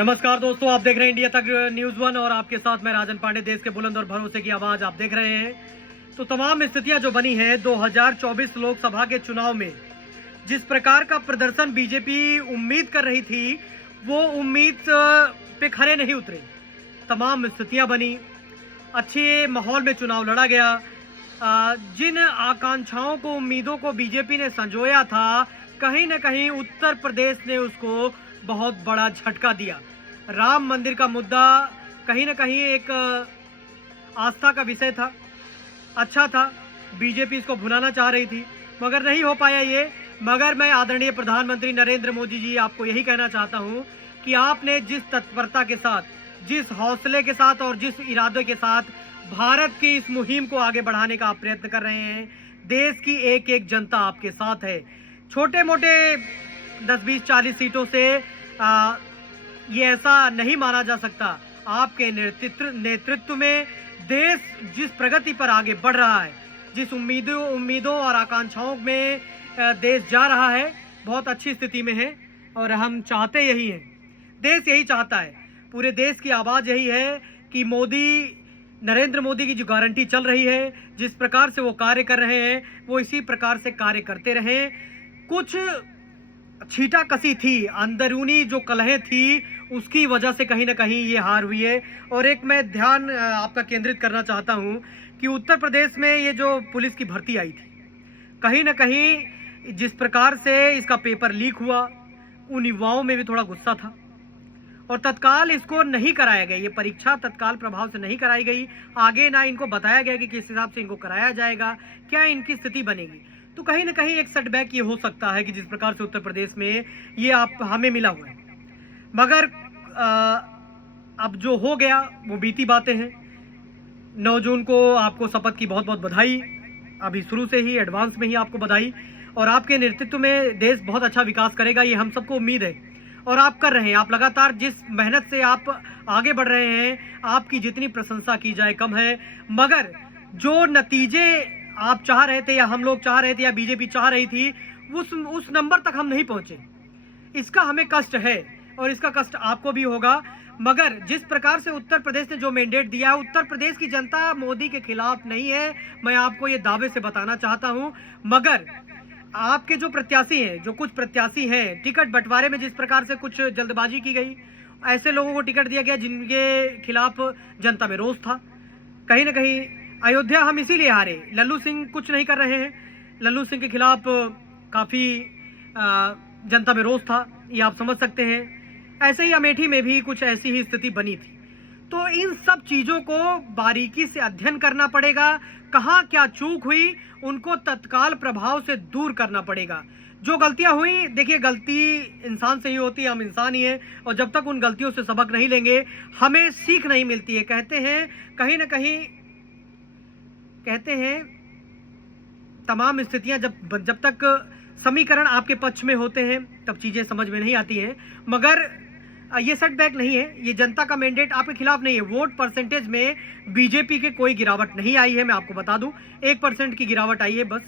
नमस्कार दोस्तों, आप देख रहे हैं इंडिया तक न्यूज वन और आपके साथ मैं राजन पांडे। देश के बुलंद और भरोसे की आवाज आप देख रहे हैं। तो तमाम स्थितियां जो बनी हैं 2024 लोकसभा के चुनाव में, जिस प्रकार का प्रदर्शन बीजेपी उम्मीद कर रही थी वो उम्मीद पे खरे नहीं उतरे। तमाम स्थितियां बनी, अच्छे माहौल में चुनाव लड़ा गया। जिन आकांक्षाओं को, उम्मीदों को बीजेपी ने संजोया था, कहीं ना कहीं उत्तर प्रदेश ने उसको बहुत बड़ा झटका दिया। राम मंदिर का मुद्दा कहीं ना कहीं एक आस्था का विषय था, अच्छा था, बीजेपी इसको भुलाना चाह रही थी मगर नहीं हो पाया ये। मगर मैं आदरणीय प्रधानमंत्री नरेंद्र मोदी जी आपको यही कहना चाहता हूं कि आपने जिस तत्परता के साथ, जिस हौसले के साथ और जिस इरादे के साथ भारत की इस मुहिम को आगे बढ़ाने का आप प्रयत्न कर रहे हैं, देश की एक एक जनता आपके साथ है। छोटे मोटे 10, 20, 40 सीटों से ये ऐसा नहीं माना जा सकता। आपके नेतृत्व में देश जिस प्रगति पर आगे बढ़ रहा है, जिस उम्मीदों और आकांक्षाओं में देश जा रहा है, बहुत अच्छी स्थिति में है और हम चाहते यही हैं, देश यही चाहता है, पूरे देश की आवाज़ यही है कि नरेंद्र मोदी की जो गारंटी चल रही है, जिस प्रकार से वो कार्य कर रहे हैं, वो इसी प्रकार से कार्य करते रहें। कुछ छीटा कसी थी, अंदरूनी जो कलहें थी, उसकी वजह से कहीं ना कहीं ये हार हुई है। और एक मैं ध्यान आपका केंद्रित करना चाहता हूं कि उत्तर प्रदेश में ये जो पुलिस की भर्ती आई थी, कहीं ना कहीं जिस प्रकार से इसका पेपर लीक हुआ, उन युवाओं में भी थोड़ा गुस्सा था और तत्काल इसको नहीं कराया गया। ये परीक्षा तत्काल प्रभाव से नहीं कराई गई, आगे ना इनको बताया गया कि किस हिसाब से इनको कराया जाएगा, क्या इनकी स्थिति बनेगी। तो कहीं ना कहीं एक सेटबैक ये हो सकता है कि जिस प्रकार से उत्तर प्रदेश में ये आप हमें मिला हुआ है। मगर अब जो हो गया वो बीती बातें हैं। 9 जून को आपको शपथ की बहुत बहुत बधाई, अभी शुरू से ही एडवांस में ही आपको बधाई। और आपके नेतृत्व में देश बहुत अच्छा विकास करेगा, ये हम सबको उम्मीद है और आप कर रहे हैं। आप लगातार जिस मेहनत से आप आगे बढ़ रहे हैं, आपकी जितनी प्रशंसा की जाए कम है। मगर जो नतीजे आप चाह रहे थे या हम लोग चाह रहे थे या बीजेपी चाह रही थी, उस नंबर तक हम नहीं पहुंचे। इसका हमें कष्ट है और इसका कष्ट आपको भी होगा। मगर जिस प्रकार से उत्तर प्रदेश ने जो मैंडेट दिया है, उत्तर प्रदेश की जनता मोदी के खिलाफ नहीं है, मैं आपको ये दावे से बताना चाहता हूं। मगर आपके जो प्रत्याशी हैं, जो कुछ प्रत्याशी हैं, टिकट बंटवारे में जिस प्रकार से कुछ जल्दबाजी की गई, ऐसे लोगों को टिकट दिया गया जिनके खिलाफ जनता में रोष था। कहीं ना कहीं अयोध्या हम इसीलिए हारे, लल्लू सिंह कुछ नहीं कर रहे हैं, लल्लू सिंह के खिलाफ काफी जनता में रोष था, ये आप समझ सकते हैं। ऐसे ही अमेठी में भी कुछ ऐसी ही स्थिति बनी थी। तो इन सब चीजों को बारीकी से अध्ययन करना पड़ेगा, कहाँ क्या चूक हुई उनको तत्काल प्रभाव से दूर करना पड़ेगा। जो गलतियां हुई, देखिए गलती इंसान से ही होती है, हम इंसान ही हैं और जब तक उन गलतियों से सबक नहीं लेंगे हमें सीख नहीं मिलती है। कहते हैं कहीं ना कहीं, कहते हैं तमाम स्थितियां जब तक समीकरण आपके पक्ष में होते हैं तब चीजें समझ में नहीं आती हैं। मगर ये सेटबैक नहीं है, ये जनता का मैंडेट आपके खिलाफ नहीं है। वोट परसेंटेज में बीजेपी के कोई गिरावट नहीं आई है, मैं आपको बता दूं 1% की गिरावट आई है बस।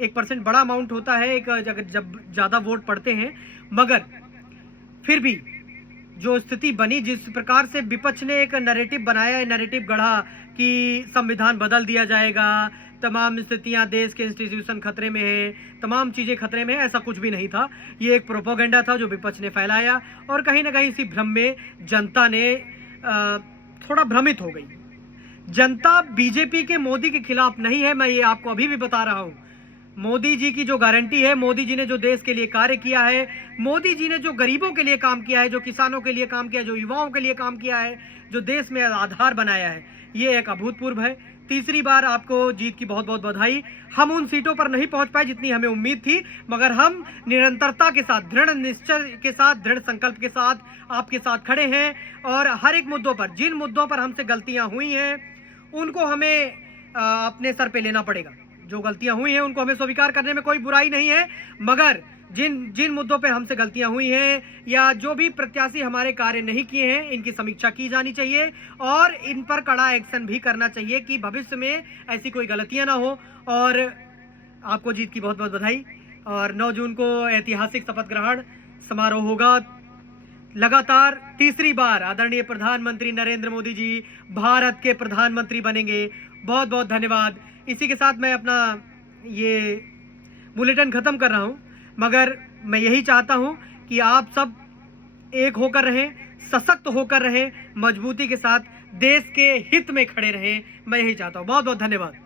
1% बड़ा अमाउंट होता है एक जब ज्यादा वोट पड़ते हैं। मगर फिर भी जो स्थिति बनी, जिस प्रकार से विपक्ष ने एक नैरेटिव बनाया है, नैरेटिव गढ़ा कि संविधान बदल दिया जाएगा, तमाम स्थितियां, देश के इंस्टीट्यूशन खतरे में है, तमाम चीजें खतरे में है, ऐसा कुछ भी नहीं था। ये एक प्रोपोगेंडा था जो विपक्ष ने फैलाया और कहीं ना कहीं इसी भ्रम में जनता ने थोड़ा भ्रमित हो गई। जनता बीजेपी के, मोदी के खिलाफ नहीं है, मैं ये आपको अभी भी बता रहा हूं। मोदी जी की जो गारंटी है, मोदी जी ने जो देश के लिए कार्य किया है, मोदी जी ने जो गरीबों के लिए काम किया है, जो किसानों के लिए काम किया है, जो युवाओं के लिए काम किया है, जो देश में आधार बनाया है, ये एक अभूतपूर्व है। तीसरी बार आपको जीत की बहुत बहुत बधाई। हम उन सीटों पर नहीं पहुंच पाए जितनी हमें उम्मीद थी, मगर हम निरंतरता के साथ, दृढ़ निश्चय के साथ, दृढ़ संकल्प के साथ आपके साथ खड़े हैं और हर एक मुद्दों पर, जिन मुद्दों पर हमसे गलतियां हुई हैं उनको हमें अपने सर पे लेना पड़ेगा। जो गलतियां हुई हैं उनको हमें स्वीकार करने में कोई बुराई नहीं है। मगर जिन मुद्दों पे हमसे गलतियां हुई हैं या जो भी प्रत्याशी हमारे कार्य नहीं किए हैं, इनकी समीक्षा की जानी चाहिए और इन पर कड़ा एक्शन भी करना चाहिए कि भविष्य में ऐसी कोई गलतियां ना हो। और आपको जीत की बहुत बहुत बधाई। और 9 जून को ऐतिहासिक शपथ ग्रहण समारोह होगा। लगातार तीसरी बार आदरणीय प्रधानमंत्री नरेंद्र मोदी जी भारत के प्रधानमंत्री बनेंगे। बहुत बहुत धन्यवाद। इसी के साथ मैं अपना ये बुलेटिन खत्म कर रहा हूं, मगर मैं यही चाहता हूं कि आप सब एक होकर रहें, सशक्त होकर रहें, मजबूती के साथ देश के हित में खड़े रहें। मैं यही चाहता हूं। बहुत बहुत धन्यवाद।